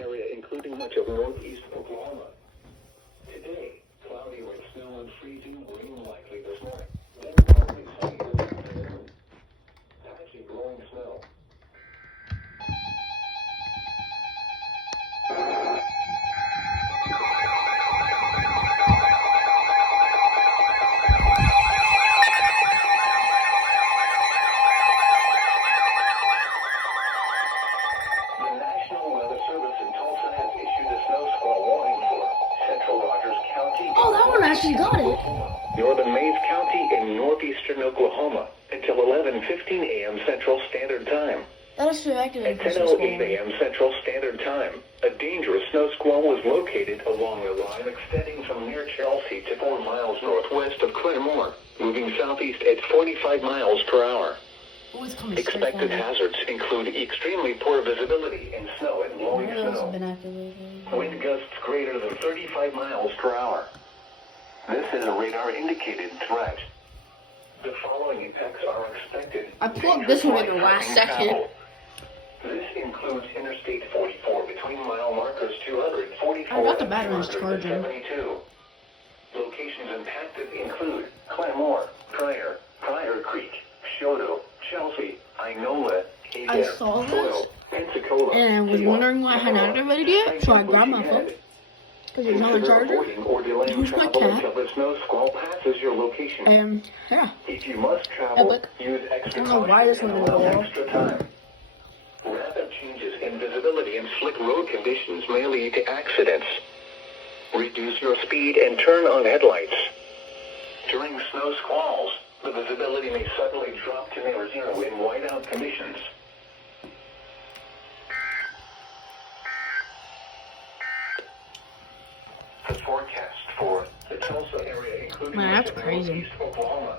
area, including much of northeast Oklahoma. Today, cloudy with snow and freezing rain likely this morning. Then partly sunny this afternoon. Patchy blowing snow. The National Weather Service in Tulsa has issued a snow squall warning for Central Rogers County. Oh, that one actually got it. Northern Mays County in northeastern Oklahoma until 11:15 a.m. Central Standard Time. That is still At activated. 10:08 a.m. Central Standard Time, a dangerous snow squall was located along the line extending from near Chelsea to 4 miles northwest of Claremore, moving southeast at 45 miles per hour. Oh, it's coming straight Expected for me. hazards include extremely poor visibility in snow and blowing What else has snow. been activated? Wind gusts greater than 35 miles per hour. This is a radar-indicated threat. The following impacts are expected. I plugged this one in the last second. This includes Interstate 44 between mile markers 244 I got the and batteries charging. 272. Locations impacted include Claremore, Pryor Creek, Shoto, Chelsea, Inola, I saw this Foyle, Pensacola, and was Kiowa, wondering why I hadn't activated it, so I grabbed my phone because it was on the charger. Or delaying Here's my travel cat. until the snow squall passes your location. And yeah, If you must travel, Epic. use extra I don't know why this caution one and didn't allow go off. extra time. Rapid changes in visibility and slick road conditions may lead to accidents. Reduce your speed and turn on headlights. During snow squalls, the visibility may suddenly drop to near zero in whiteout conditions. The forecast for the Tulsa area, including Man, that's much of crazy. northeast Oklahoma,